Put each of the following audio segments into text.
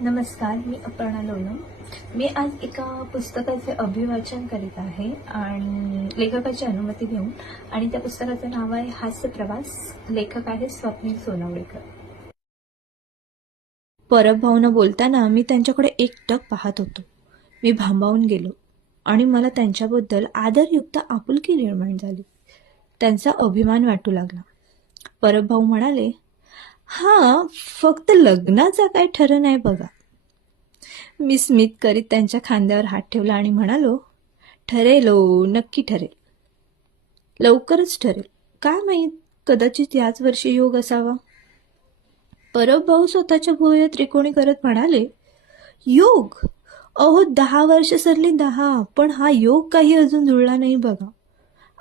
नमस्कार, मी अपर्णा लोणम. मी आज एका पुस्तकाचे अभिवाचन करीत आहे आणि लेखकाची अनुमती घेऊन. आणि त्या पुस्तकाचं नाव आहे हास्य प्रवास. लेखक आहे स्वप्नील सोनवडेकर. परब भाऊनं बोलताना मी त्यांच्याकडे एकटक पाहत होतो. मी भांबावून गेलो आणि मला त्यांच्याबद्दल आदरयुक्त आपुलकी निर्माण झाली. त्यांचा अभिमान वाटू लागला. परब भाऊ म्हणाले, हा फक्त लग्नाचा काय ठरं नाही बघा. मी स्मित करीत त्यांच्या खांद्यावर हात ठेवला आणि म्हणालो, ठरेल ओ, नक्की ठरेल. लवकरच ठरेल. काय माहीत, कदाचित याच वर्षी योग असावा. परब भाऊ स्वतःच्या भुवया त्रिकोणी करत म्हणाले, योग? अहो 10 वर्ष सरली 10, पण हा योग काही अजून जुळला नाही बघा.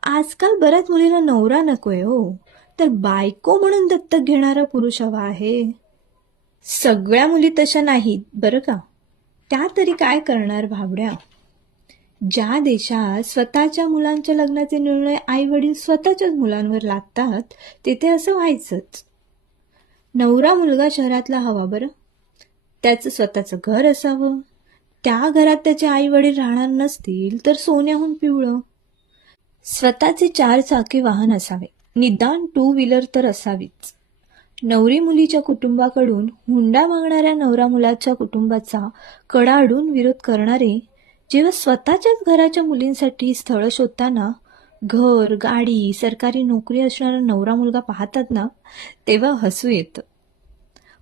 आजकाल बऱ्याच मुलीला नवरा नकोय हो, तर बायको म्हणून दत्तक घेणारा पुरुष हवा आहे. सगळ्या मुली तशा नाहीत बरं का. त्या तरी काय करणार भाबड्या. ज्या देशात स्वतःच्या मुलांच्या लग्नाचे निर्णय आई वडील स्वतःच्याच मुलांवर लादतात, तिथे असं व्हायचंच. नवरा मुलगा शहरातला हवा बरं. त्याचं स्वतःचं घर असावं. त्या घरात त्याचे आई वडील राहणार नसतील तर सोन्याहून पिवळं. स्वतःचे 4 चाकी वाहन असावे, निदान 2 व्हीलर तर असावीच. नवरी मुलीच्या कुटुंबाकडून हुंडा मागणाऱ्या नवरा मुलाच्या कुटुंबाचा कडाडून विरोध करणारे जेव्हा स्वतःच्याच घराच्या मुलींसाठी स्थळं शोधताना घर, गाडी, सरकारी नोकरी असणारा नवरा मुलगा पाहतात ना, तेव्हा हसू येतं.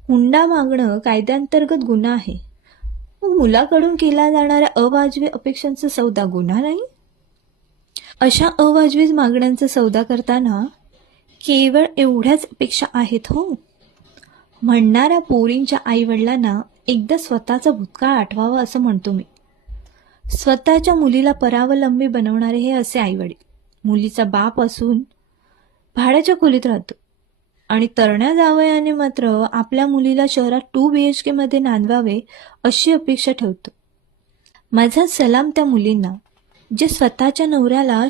हुंडा मागणं कायद्यांतर्गत गुन्हा आहे. मुलाकडून केला जाणाऱ्या अवाजवी अपेक्षांचा सौदा गुन्हा नाही? अशा अवाजवी मागण्यांचा सौदा करताना केवळ एवढ्याच अपेक्षा आहेत हो. म्हणणाऱ्या पोरींच्या आईवडिलांना एकदा स्वतःचा भूतकाळ आठवावा असं म्हणतो मी. स्वतःच्या मुलीला परावलंबी बनवणारे हे असे आईवडील. मुलीचा बाप असून भाड्याच्या खोलीत राहतो आणि तरण्या जावयाने मात्र आपल्या मुलीला शहरात 2 BHK मध्ये नांदवावे अशी अपेक्षा ठेवतो. माझा सलाम त्या मुलींना जे स्वतःच्या नवऱ्याला